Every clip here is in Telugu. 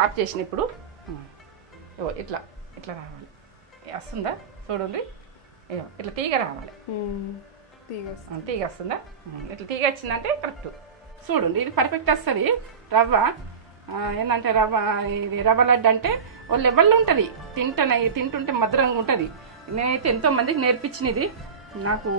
ఆఫ్ చేసిన ఇప్పుడు ఇట్లా ఇట్లా రావాలి. వస్తుందా చూడండి, ఇట్లా తీగ రావాలి. తీగ వస్తుందా? ఇట్లా తీగ వచ్చిందంటే కరెక్ట్. చూడండి ఇది పర్ఫెక్ట్ వస్తుంది. రవ్వ ఏంటంటే ఇది రవ్వ లడ్డు అంటే ఓ లెవెల్లో ఉంటుంది. తింటుంటే మధురంగా ఉంటుంది. నేనైతే ఎంతో మందికి నేర్పించినది. నాకు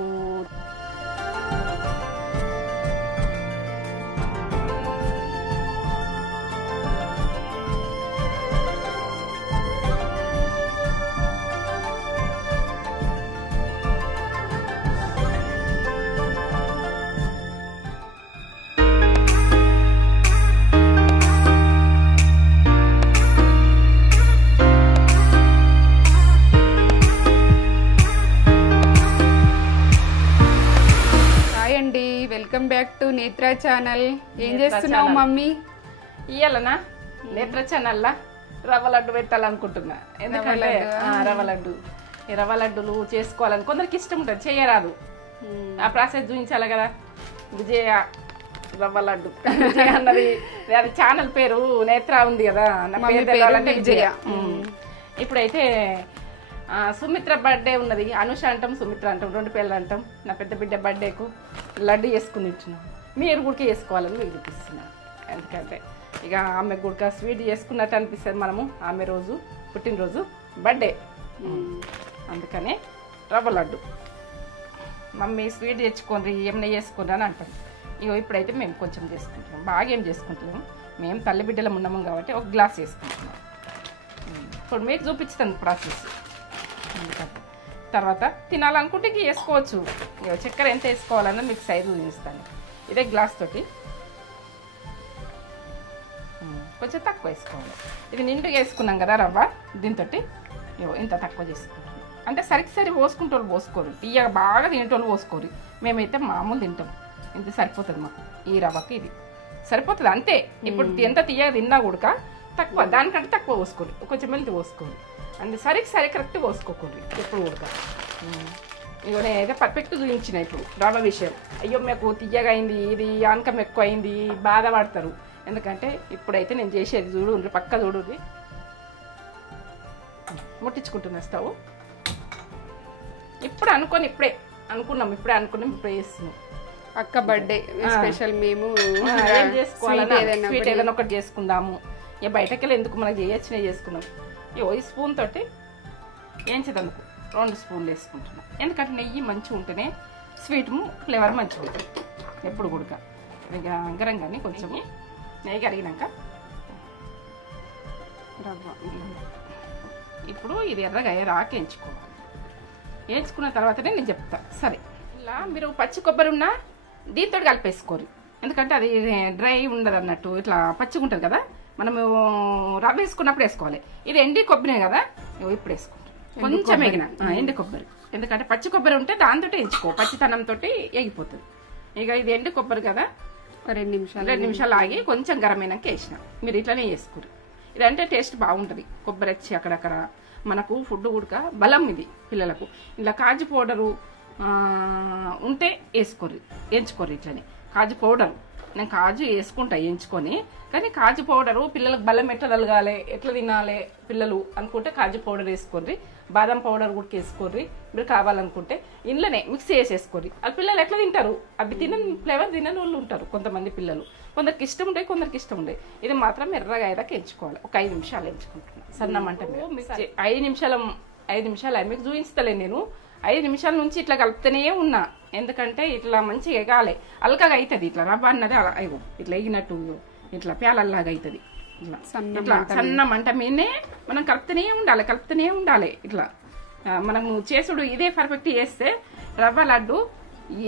వెల్కమ్ బ్యాక్ టు నేత్ర ఛానల్. ఏం చేస్తున్నావు మమ్మీ? ఇయ్యాలనా నేత్ర ఛానల్లా రవ్వ లడ్డు పెట్టాలనుకుంటున్నా. ఎందుకంటే ఈ రవ్వ లడ్డులు చేసుకోవాలని కొందరికి ఇష్టం ఉంటుంది, చేయరాదు. ఆ ప్రాసెస్ చూపించాలి కదా. విజయ రవ్వ లడ్డు విజయ అన్నది అది ఛానల్ పేరు. నేత్ర ఉంది కదా, నా పేరు తెలవాలంటే విజయ. ఇప్పుడైతే సుమిత్ర బర్త్డే ఉన్నది. అనుష అంటాం, సుమిత్ర అంటాం, రెండు పేర్లు అంటాం. నా పెద్ద బిడ్డ బర్త్డేకు లడ్డు చేసుకుని తింటున్నాం. మీరు గుడికి చేసుకోవాలని మీకు చూపిస్తున్నాను. ఎందుకంటే ఇక ఆమె గుడిక స్వీట్ చేసుకున్నట్టు అనిపిస్తుంది మనము. ఆమె రోజు పుట్టినరోజు బర్త్డే, అందుకనే రవ్వ లడ్డు. మమ్మీ స్వీట్ తెచ్చుకోండి, ఏమైనా చేసుకోండి అని అంటాం. ఇగో ఇప్పుడైతే మేము కొంచెం చేసుకుంటున్నాం, బాగా ఏం చేసుకుంటున్నాము. మేము తల్లి బిడ్డలం ఉన్నాము కాబట్టి ఒక గ్లాస్ వేసుకుంటున్నాం. ఇప్పుడు మీకు చూపించుతాను ప్రాసెస్. తర్వాత తినాలనుకుంటే వేసుకోవచ్చు. చక్కెర ఎంత వేసుకోవాలన్నా మీకు సైజు చూపిస్తాను. ఇదే గ్లాస్ తోటి కొంచెం తక్కువ వేసుకోవాలి. ఇది నిండుగా వేసుకున్నాం కదా రవ్వ, దీంతో ఇంత తక్కువ చేసుకుంటాం. అంటే సరి పోసుకుంటోళ్ళు పోసుకోరు, తీయగా బాగా తినేటోళ్ళు పోసుకోరు. మేమైతే మామూలు తింటాం. ఇంత సరిపోతుంది మాకు. ఈ రవ్వకి ఇది సరిపోతుంది అంతే. ఇప్పుడు ఎంత తీయగా తిన్నా కూడా తక్కువ, దానికంటే తక్కువ పోసుకోరు, కొంచెం మెల్లి పోసుకోరు. అంటే సరి కరెక్ట్ పోసుకోకూడదు ఎప్పుడు కూడా. ఇక నేనైతే పర్ఫెక్ట్ చూపించిన ఇప్పుడు రవ్వ విషయం. అయ్యో మీకు తీయగా అయింది, ఇది ఆనకం ఎక్కువ అయింది బాధపడతారు. ఎందుకంటే ఇప్పుడైతే నేను చేసేది చూడు, పక్క చూడు, ముట్టించుకుంటున్నా స్టవ్. ఇప్పుడే అనుకున్నాం, ఇప్పుడే చేస్తున్నాం. అక్క బర్త్డే స్పెషల్ మేము ఏం చేసుకోవాలన్నా స్వీట్ ఏదైనా ఒకటి చేసుకుందాము. ఇక బయటకెళ్ళి ఎందుకు మనకు చేయొచ్చినవి చేసుకుందాం. ఈ స్పూన్ తోటి వేయించదనుకో 2 స్పూన్లు వేసుకుంటున్నాం. ఎందుకంటే నెయ్యి మంచిగా ఉంటేనే స్వీట్ ఫ్లేవర్ మంచిగా ఉంటుంది ఎప్పుడు కూడా. ఇక గరంగానే కొంచెం నెయ్యి కరిగినాక రవ్వ ఇప్పుడు ఇది ఎర్రగా రాకి వేయించుకోవాలి. వేయించుకున్న తర్వాతనే నేను చెప్తా. సరే, ఇలా మీరు పచ్చి కొబ్బరి ఉన్నా దీంతో కలిపేసుకోరు. ఎందుకంటే అది డ్రై ఉండదు అన్నట్టు, ఇట్లా పచ్చిగా ఉంటుంది కదా. మనము రవ్వ వేసుకున్నప్పుడు వేసుకోవాలి. ఇది ఎండి కొబ్బరి కదా, ఇప్పుడు వేసుకుంటాం కొంచెం వేగిన ఎండి కొబ్బరి. ఎందుకంటే పచ్చి కొబ్బరి ఉంటే దాంతో వేయించుకో, పచ్చితనంతో వేగిపోతుంది. ఇక ఇది ఎండి కొబ్బరి కదా, 2 నిమిషాలు ఆగి కొంచెం గరమైనాక వేసిన. మీరు ఇట్లానే వేసుకోరు. ఇదంటే టేస్ట్ బాగుంటుంది. కొబ్బరి వచ్చి అక్కడక్కడ మనకు ఫుడ్ కూడా బలం ఇది పిల్లలకు. ఇలా కాజు పౌడరు ఉంటే వేసుకోరు, వేయించుకోరు. ఇట్లనే కాజు పౌడరు నేను కాజు వేసుకుంటా వేయించుకొని. కానీ కాజు పౌడరు పిల్లలకు బలం ఎట్లా తలగాలి, ఎట్లా తినాలి పిల్లలు అనుకుంటే కాజు పౌడర్ వేసుకోర్రి. బాదం పౌడర్ కూడా వేసుకోర్రి. మీరు కావాలనుకుంటే ఇంట్లోనే మిక్స్ చేసేసుకోర్రి. అది పిల్లలు ఎట్లా తింటారు, అవి ఫ్లేవర్ తినని వాళ్ళు ఉంటారు కొంతమంది పిల్లలు. కొందరికి ఇష్టం ఉండే, కొందరికి ఇష్టం ఉండే. ఇది మాత్రం ఎర్రగా అయ్యాక ఎంచుకోవాలి. ఒక 5 నిమిషాలు ఎంచుకుంటున్నాను. సన్నమంట మీద 5 నిమిషాలు మీకు చూపిస్తలే నేను. 5 నిమిషాల నుంచి ఇట్లా కలుపుతూనే ఉన్నా. ఎందుకంటే ఇట్లా మంచిగా ఎగాలి, అల్కగా అవుతుంది. ఇట్లా రవ్వ అన్నది అయ్యో ఇట్లా ఎగినట్టు ఇట్లా పేలల్లాగా అవుతుంది. ఇట్లా సన్న మంట మీదనే మనం కలుపుతూనే ఉండాలి. ఇట్లా మనము చేసుడు ఇదే పర్ఫెక్ట్ చేస్తే రవ్వ లడ్డు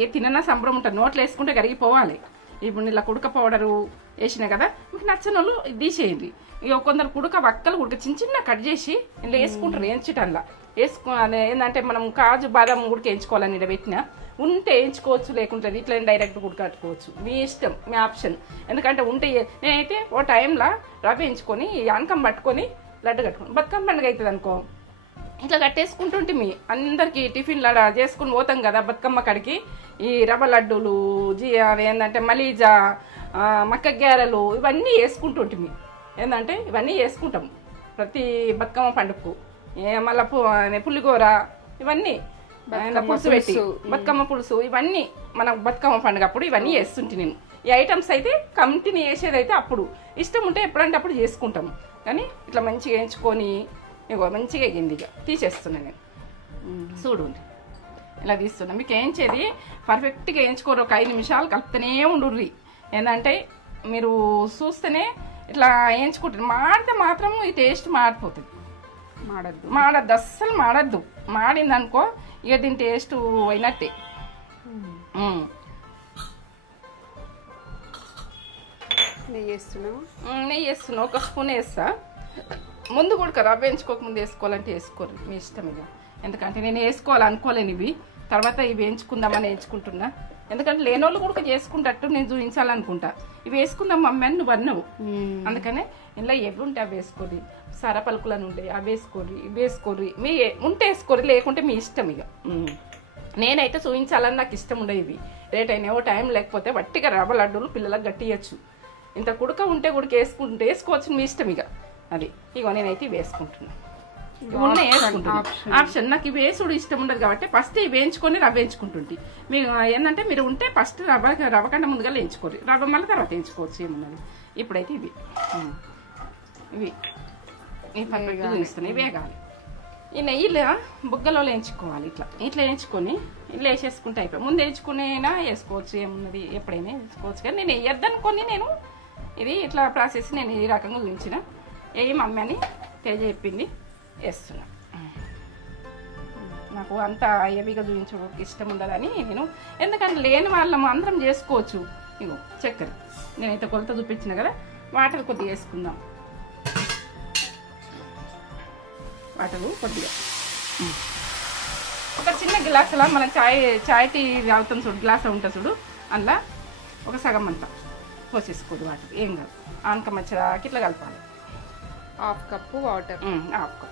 ఏ తినన్నా సంబరం ఉంటుంది. నోట్లో వేసుకుంటే కరిగిపోవాలి. ఇప్పుడు ఇలా కుడక పౌడరు వేసినా కదా, మీకు నచ్చని వాళ్ళు తీసేయండి. ఇక కొందరు వక్కలు చిన్న కట్ చేసి ఇలా వేసుకుంటారు. వేయించటంలా ఏంటంటే మనం కాజు బాదం ఉడికి వేయించుకోవాలని ఇలా పెట్టినా ఉంటే వేయించుకోవచ్చు, లేకుంటే ఇట్లా డైరెక్ట్ ఉడకట్టుకోవచ్చు. మీ ఇష్టం, మీ ఆప్షన్. ఎందుకంటే ఉంటే నేనైతే ఓ టైంలో రవ్వ వేయించుకొని ఆనకం పట్టుకొని లడ్డు కట్టుకోండి. బతుకమ్మ పండుగ అవుతుంది అనుకో, ఇట్లా కట్టేసుకుంటుంటే మీ అందరికి టిఫిన్లు చేసుకుని పోతాం కదా బతుకమ్మ కాడికి. ఈ రవ్వ లడ్డూలు ఏంటంటే మలీజా, మక్క గారెలు ఇవన్నీ వేసుకుంటుంటే ఏంటంటే ఇవన్నీ చేసుకుంటాం ప్రతి బతుకమ్మ పండుగకు మళ్ళీ పులిగూర ఇవన్నీ పులుసు పెట్టి బతుకమ్మ పులుసు ఇవన్నీ మన బతుకమ్మ పండుగ అప్పుడు ఇవన్నీ చేస్తుంటే నేను ఈ ఐటమ్స్ అయితే కంటిన్యూ చేసేదైతే అప్పుడు ఇష్టం ఉంటే ఎప్పుడంటే అప్పుడు చేసుకుంటాము. కానీ ఇట్లా మంచిగా వేయించుకొని ఇగో మంచిగా ఎగింది, ఇక తీసేస్తున్నాను నేను. చూడండి ఇలా తీస్తున్నా. మీకు వేయించేది పర్ఫెక్ట్గా వేయించుకోరు, ఒక 5 నిమిషాలు కలుపుతూనే ఉండుర్రి. ఏంటంటే మీరు చూస్తేనే ఇట్లా వేయించుకుంటారు. మాడితే మాత్రం ఈ టేస్ట్ మాడిపోతుంది. మాడద్దు అస్సలు మాడద్దు. మాడింది అనుకో ఇక దీని టేస్ట్ పోయినట్టే. నెయ్యి వేస్తున్నా, ఒక స్పూన్ వేస్తా. ముందు కూడా రవ్వ వేయించుకోక ముందు వేసుకోవాలంటే వేసుకోరు, మీ ఇష్టం ఇక. ఎందుకంటే నేను వేసుకోవాలనుకోలేను ఇవి, తర్వాత ఇవి వేయించుకుందామని వేయించుకుంటున్నా. ఎందుకంటే లేనోళ్ళు కూడా చేసుకుంటట్టు నేను చూపించాలనుకుంటా. ఇవి వేసుకుందాం మమ్మీ అని నువ్వు అన్నావు, అందుకనే ఇలా ఎవి ఉంటే అవి వేసుకోరి. సర పలుకులను ఉంటాయి అవి వేసుకోరి, ఇవి వేసుకోరి. మీ ఉంటే వేసుకోరి, లేకుంటే మీ ఇష్టం ఇక. నేనైతే చూపించాలని నాకు ఇష్టం ఉండదు. ఇవి రేట్ అయినావో టైం లేకపోతే వట్టిగా రవ్వ లడ్డూలు పిల్లలకు గట్టియచ్చు. ఇంత కుడక ఉంటే కూడా వేసుకోవచ్చు, మీ ఇష్టం ఇక. అది ఇగో నేనైతే ఇవి వేసుకుంటున్నా. ఆప్షన్ నాకు ఇవి వేసుడు ఇష్టం ఉండదు కాబట్టి ఫస్ట్ ఇవి వేయించుకొని రవ్వ వేయించుకుంటుంది. మీరు ఏంటంటే మీరు ఉంటే ఫస్ట్ రవ్వ కంటే ముందుగా వేయించుకోరు, రవ్వ మళ్ళీ తర్వాత వేయించుకోవచ్చు, ఏమున్నది. ఇప్పుడైతే ఇవి పర్ఫెక్ట్గా చూపిస్తున్నాయి. ఇవే కావాలి. ఈ నెయ్యిలో బుగ్గలో వేయించుకోవాలి. ఇట్లా వేయించుకొని ఇట్లా వేసేసుకుంటే అయిపోయి. ముందు వేయించుకునేనా వేసుకోవచ్చు, ఏమున్నది, ఎప్పుడైనా వేసుకోవచ్చు. కానీ నేను వేయద్దనుకొని నేను ఇది ఇట్లా ప్రాసెస్ నేను ఈ రకంగా చూపించిన. ఏ మమ్మీ అని తేజ చెప్పింది, వేస్తున్నా. నాకు అంత హెవీగా చూపించడానికి ఇష్టం ఉండదని నేను, ఎందుకంటే లేని వాళ్ళం అందరం చేసుకోవచ్చు. ఇగో చక్కెర నేనైతే కొలత చూపించిన కదా, వాటర్ కొద్దిగా వేసుకుందాం. వాటర్ కొద్దిగా ఒక చిన్న గ్లాసులా మన చాయ్ టీ తాగుతాం చూడు, గ్లాస్ ఉంటుంది చూడు, అందులో ఒక సగం అంతా పోసేసుకోదు వాటర్, ఏం కాదు. ఆనక మచ్చదాకి ఇట్లా కలపాలి. Half cup water, half cup.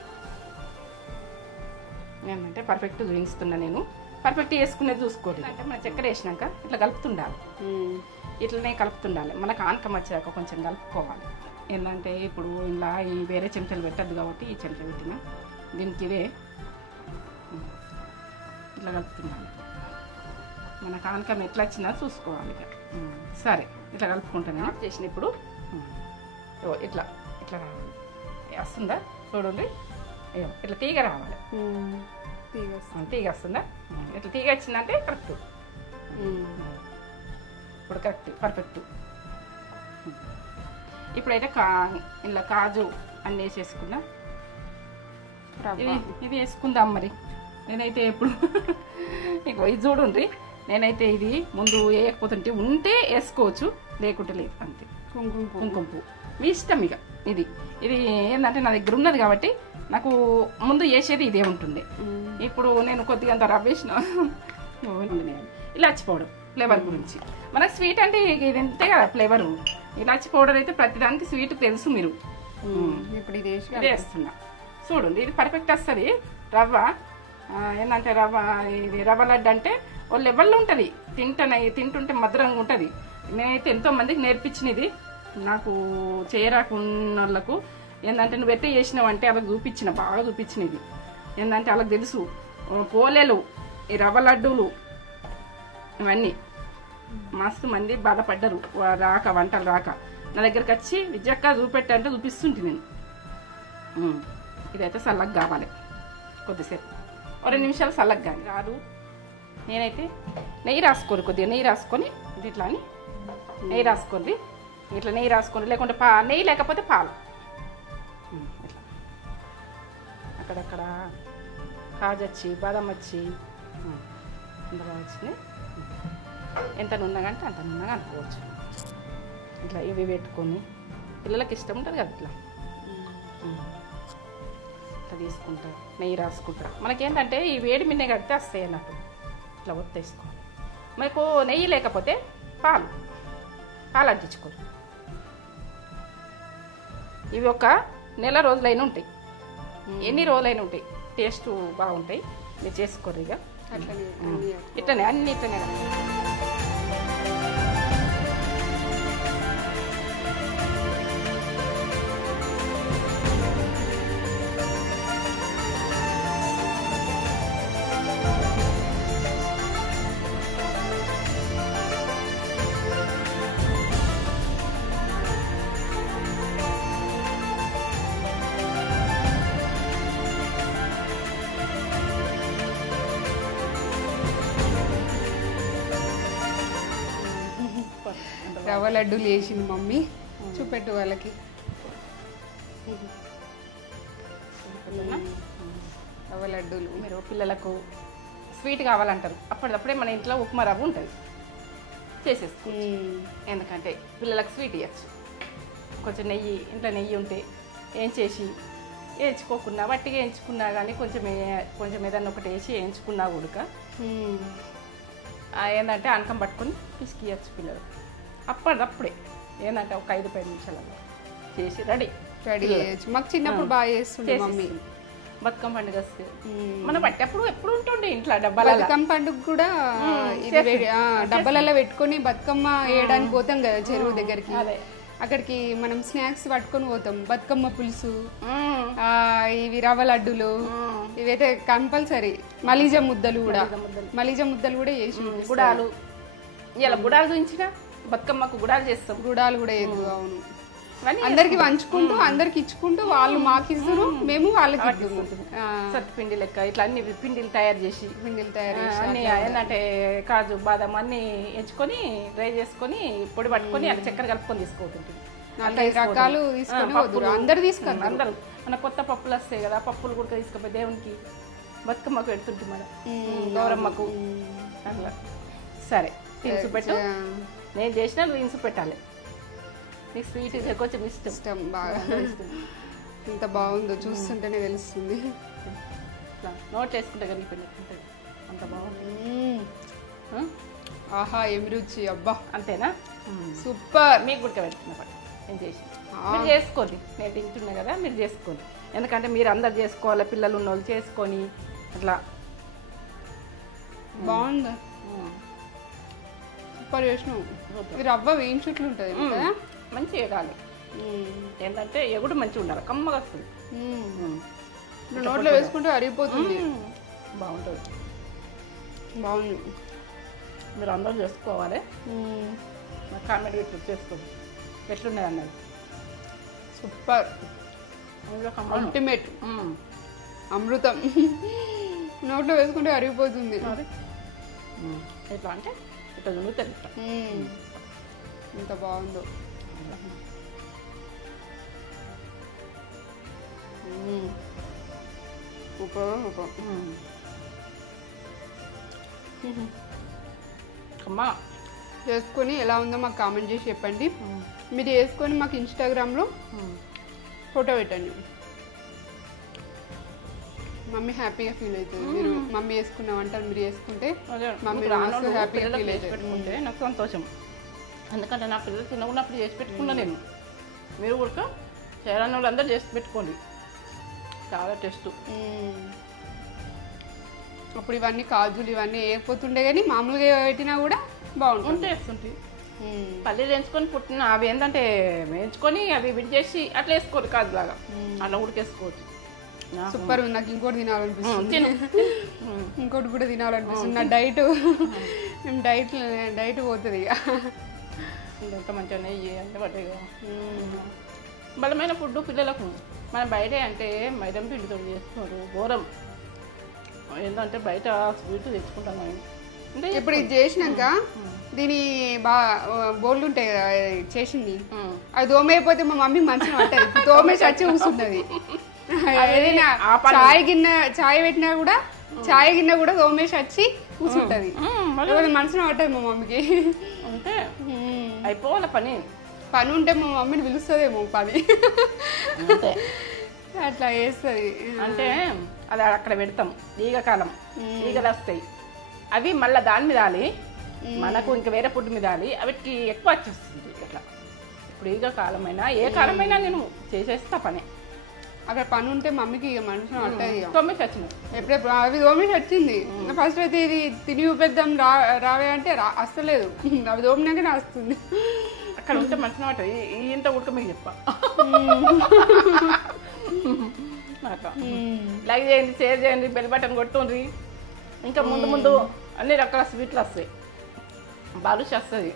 ఏంటంటే పర్ఫెక్ట్ చూపిస్తున్నా నేను. పర్ఫెక్ట్ వేసుకునేది చూసుకోండి. అంటే మన చక్కెర వేసినాక ఇట్లా కలుపుతుండాలి, ఇట్లనే కలుపుతుండాలి. మనకు ఆనక మచ్చాక కొంచెం కలుపుకోవాలి. ఏంటంటే ఇప్పుడు ఇలా ఈ వేరే చెంచాలు పెట్టద్దు కాబట్టి ఈ చెంచా పెట్టిన దీనికి ఇవే ఇట్లా కలుపుతుండాలి. మన ఆనకం ఎట్లా వచ్చినా చూసుకోవాలి ఇక. సరే ఇట్లా కలుపుకుంటాను. ఆఫ్ చేసిన ఇప్పుడు ఇట్లా ఇట్లా రావాలి. వస్తుందా చూడండి, ఇట్లా తీగ రావాలి. తీగ వస్తుందా, ఇట్లా తీగ వచ్చిందంటే కరెక్ట్. ఇప్పుడు కరెక్ట్ పర్ఫెక్ట్. ఇప్పుడైతే ఇలా కాజు అన్నీ వేసేసుకున్నా. ఇది వేసుకుందాం మరి. నేనైతే ఎప్పుడు ఇది చూడండి, నేనైతే ఇది ముందు వేయకపోతుంటే ఉంటే వేసుకోవచ్చు, లేకుంటే లేదు, అంతే. కుంకుమ పువ్వు మీ ఇష్టం ఇక. ఇది ఏంటంటే నా దగ్గర ఉన్నది కాబట్టి నాకు ముందు వేసేది ఇదే ఉంటుంది. ఇప్పుడు నేను కొద్దిగా అంత రవ్వేసిన ఇలాచి పౌడర్ ఫ్లేవర్ గురించి. మనకు స్వీట్ అంటే ఇది ఎంతే కదా ఫ్లేవరు. ఇలాచి పౌడర్ అయితే ప్రతిదానికి స్వీట్ తెలుసు మీరు. ఇప్పుడు ఇది వేస్తున్నా చూడండి, ఇది పర్ఫెక్ట్ వస్తుంది. రవ్వ ఏంటంటే ఇది రవ్వ లడ్డు అంటే ఓ లెవెల్లో ఉంటుంది, తింటుంటే మధురంగా ఉంటుంది. నేనైతే ఎంతో మందికి నేర్పించినది, నాకు చేయరాకున్న వాళ్ళకు. ఏంటంటే నువ్వు ఎట్లా చేసినావు అంటే వాళ్ళకి చూపించిన, బాగా చూపించినది. ఏంటంటే వాళ్ళకి తెలుసు పోలేలు, ఈ రవ్వ లడ్డూలు ఇవన్నీ మస్తు మంది బాధపడ్డారు రాక, వంటలు రాక. నా దగ్గరకు వచ్చి విద్యక్క చూపెట్టంటే చూపిస్తుంటే నేను. ఇదైతే చల్లగా కావాలి, కొద్దిసేపు 2 నిమిషాలు చల్లగా కానీ రాదు. నేనైతే నెయ్యి రాసుకోరు, కొద్దిగా నెయ్యి రాసుకొని ఇది ఇట్లా అని నెయ్యి రాసుకోండి. ఇట్లా నెయ్యి రాసుకోండి, లేకుంటే నెయ్యి లేకపోతే పాలు. ఇట్లా అక్కడక్కడ కాజు వచ్చి బాదం వచ్చి అందులో వచ్చినాయి. ఎంత నున్నగంటే అంత నున్నగా అనుకోవచ్చు. ఇట్లా ఇవి పెట్టుకొని పిల్లలకి ఇష్టం ఉంటుంది కదా, ఇట్లా ఇట్లా తీసుకుంటారు, నెయ్యి రాసుకుంటారు. మనకేంటంటే ఈ వేడి మిన్నే కడితే వస్తాయి అన్నట్టు. ఇట్లా ఒత్తేసుకోవాలి. మీకు నెయ్యి లేకపోతే పాలు అంటించుకోరు. ఇవి ఒక నెల రోజులైనా ఉంటాయి, ఎన్ని రోజులైనా ఉంటాయి, టేస్ట్ బాగుంటాయి. మీరు చేసుకోరు ఇక. ఇట్లనే అన్ని ఇట్లనే. రవ్వ లడ్డూలు వేసింది మమ్మీ. చూపెట్టు వాళ్ళకి. రవ్వ లడ్డూలు మీరు పిల్లలకు స్వీట్ కావాలంటారు, అప్పటిదప్పుడే మన ఇంట్లో ఉప్మా రవ్వ ఉంటుంది, చేసేసుకో. ఎందుకంటే పిల్లలకు స్వీట్ ఇవ్వచ్చు. కొంచెం నెయ్యి, ఇంట్లో నెయ్యి ఉంటే ఏం చేసి వేయించుకోకున్నా, వట్టిగా వేయించుకున్నా కానీ కొంచెం ఏదన్నా ఒకటి వేసి వేయించుకున్నా ఉడక ఏంటంటే అనకం పట్టుకొని పిసికియచ్చు పిల్లలు. అప్పటిదప్పుడే ఏంటంటే ఒక 5-10 నిమిషాలలో చేసి రెడీ చేయొచ్చు. మాకు చిన్నప్పుడు బాగా చేస్తుండే మమ్మీ. బతుకమ్మ పండుగ మన పట్టేప్పుడు ఎప్పుడు ఉంటుండే ఇంట్లో డబ్బాల. బతుకమ్మ పండుగ కూడా డబ్బాలలో పెట్టుకొని బతుకమ్మ వేయడానికి పోతాం కదా చెరువు దగ్గరికి. అక్కడికి మనం స్నాక్స్ పట్టుకొని పోతాం. బతుకమ్మ పులుసు, ఇవి రవ్వ లడ్డులు, ఇవైతే కంపల్సరీ. మలీజా ముద్దలు కూడా చేసి. గుడాలు, ఇలా గుడాలు చూపించిన బతుకమ్మకు గుడాలు చేస్తాం. గుడాలు కూడా వేయదు. అవును, అందరికి పంచుకుంటూ అందరికి ఇచ్చుకుంటూ వాళ్ళు మాకు ఇస్తారు, మేము వాళ్ళకి సత్తుపిండి లెక్క ఇట్లా అన్ని పిండిలు తయారు చేసి అన్ని ఏంటంటే కాజు బాదం అన్ని ఎంచుకొని డ్రై చేసుకొని పొడి పట్టుకొని అలా చక్కెర కలుపుకొని తీసుకోవచ్చు. 4-5 రకాలు తీసుకొని అందరు తీసుకున్నారు. అందరూ మన కొత్త పప్పులు వస్తాయి కదా, పప్పులు కూడా తీసుకుపోయి దేవునికి బతుకమ్మకు పెడుతుంటాం మన గౌరమ్మకు అట్లా. సరే ఇన్సు పెట్టు, నేను చేసిన నువ్వు ఇన్సు పెట్టాలి. నీకు స్వీట్ కొంచెం ఇష్టం బాగా. ఇంత బాగుందో చూస్తుంటేనే తెలుస్తుంది. నోట్ వేసుకుంటే కలిగిపోయింది, అంత బాగుంది. ఆహా ఏమి రుచి, అబ్బా. అంతేనా? సూపర్. మీకు గుర్తుపెట్టుకున్న పట్టు నేను చేసి మీరు చేసుకోండి. నేను తింటున్నా కదా, మీరు చేసుకోండి. ఎందుకంటే మీరు అందరు చేసుకోవాలి, పిల్లలు ఉన్న వాళ్ళు చేసుకొని అట్లా. బాగుంది, సూపర్ చేసినావు. రవ్వ వేయించుట్లు ఉంటుంది కదా, మంచిగా ఎగాలి. ఏంటంటే ఎగుడు మంచిగా ఉండాలి, కమ్మగా వస్తుంది. నోట్లో వేసుకుంటే అరిగిపోతుంది. బాగుంటుంది, బాగుంది. మీరు అందరూ చేసుకోవాలి. కామెంట్ పెట్టి చేసుకోండి ఎట్లున్నది అన్నది. సూపర్, అల్టిమేట్, అమృతం. నోట్లో వేసుకుంటే అరిగిపోతుంది. ఎట్లా అంటే ఇట్లా జరుగుతుంది. ఎంత బాగుందో. అమ్మా చేసుకొని ఎలా ఉందో మాకు కామెంట్ చేసి చెప్పండి. మీరు చేసుకొని మాకు ఇన్స్టాగ్రామ్లో ఫోటో పెట్టండి. మమ్మీ హ్యాపీగా ఫీల్ అవుతుంది. మీరు మమ్మీ వేసుకున్న వంటలు మీరు చేసుకుంటే మమ్మీ హ్యాపీగా ఫీల్ పెట్టుకుంటే నాకు సంతోషం. ఎందుకంటే నా పిల్లలు చిన్నప్పుడు చేసి పెట్టుకున్నా నేను. మీరు కూడా చేరాని వాళ్ళు అందరూ చేసి పెట్టుకోండి, చాలా టేస్ట్. అప్పుడు ఇవన్నీ కాజులు ఇవన్నీ వేయకపోతుండే కానీ మామూలుగా పెట్టినా కూడా బాగుంటుంది. వేస్తుంటాయి. పల్లీలు వేయించుకొని పుట్టిన అవి ఏంటంటే వేయించుకొని అవి విడి చేసి అట్లా వేసుకోరు, కాజులాగా అట్లా ఉడికేసుకోవచ్చు. సూపర్ ఉంది. నాకు ఇంకోటి తినాలనిపిస్తుంది, ఇంకోటి కూడా తినాలనిపిస్తుంది. నా డైట్ పోతుంది ఇక. ఎంత మంచిగా నెయ్యి అంటే పట్టే బలమైన ఫుడ్ పిల్లలకు. మన బయట అంటే మైదం పిండితో చేస్తున్నారు ఘోరం. ఏంటంటే బయట స్వీట్ తెచ్చుకుంటాం అంటే. ఇప్పుడు ఇది చేసినాక దీని బోల్డ్ ఉంటాయి కదా చేసింది, అది దోమైపోతే మా మమ్మీ మంచిగా పట్టదు. దోమేసి వచ్చి కూర్చుంటుంది. ఏదైనా చాయ్ పెట్టినా కూడా చాయ్ గిన్నె కూడా దోమేసి వచ్చి కూర్చుంటుంది. మనసులో పట్టదు మా మమ్మీకి. అంటే అయిపోవాలి పని ఉంటే మా మమ్మీని పిలుస్తుందేమో పని అట్లా వేస్తుంది. అంటే అది అక్కడ పెడతాం ఈగకాలం, ఈగలు వస్తాయి. అవి మళ్ళీ దాని మీద మనకు ఇంకా వేరే ఫుడ్ మీద అవిటికి ఎక్కువ వచ్చేస్తుంది. ఇట్లా ఇప్పుడు ఈగ కాలమైనా ఏ కాలమైనా నేను చేసేస్తా పని. అక్కడ పని ఉంటే మమ్మీకి మనసులో పట్టది. తోమేసి వచ్చింది ఎప్పుడెప్పుడు అవి తోమేసి వచ్చింది. ఫస్ట్ అయితే ఇది తిని పెద్దాం రావే అంటే అస్తలేదు, అవి తోమినాకనే వస్తుంది. అక్కడ ఉంటే మనసులో పట్టది. ఇంత ఉడక మీకు చెప్ప లైక్ చేయండి, షేర్ చేయండి, బెల్ బటన్ కొట్టుండ్రి. ఇంకా ముందు ముందు అన్ని రకాల స్వీట్లు వస్తాయి. బాదుషా వస్తుంది,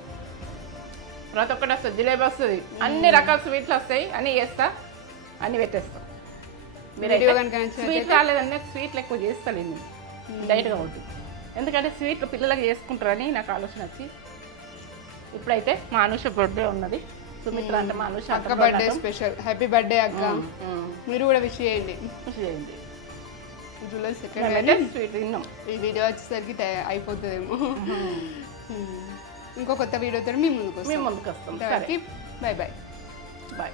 ప్రతి ఒక్కటి వస్తుంది, జిలేబీ వస్తుంది, అన్ని రకాల స్వీట్లు వస్తాయి. అన్నీ చేస్తా, అన్నీ పెట్టేస్తాం. మీరు స్వీట్ రాలేదంటే స్వీట్లు ఎక్కువ చేస్తలేదు నేను డైట్గా ఉంటుంది. ఎందుకంటే స్వీట్లు పిల్లలకి చేసుకుంటారని నాకు ఆలోచన వచ్చి ఇప్పుడైతే మా అనుష బర్త్డే ఉన్నది. సుమిత్ర అంటే మా అనుష అక్క బర్త్డే స్పెషల్. హ్యాపీ బర్త్డే అక్క. మీరు కూడా విష్ చేయండి. జూలై 2 స్వీట్ తిన్నాం. ఈ వీడియో వచ్చేసరికి అయిపోతుందేమో. ఇంకో కొత్త వీడియోతో మేము ముందుకు వస్తాం. Bye bye.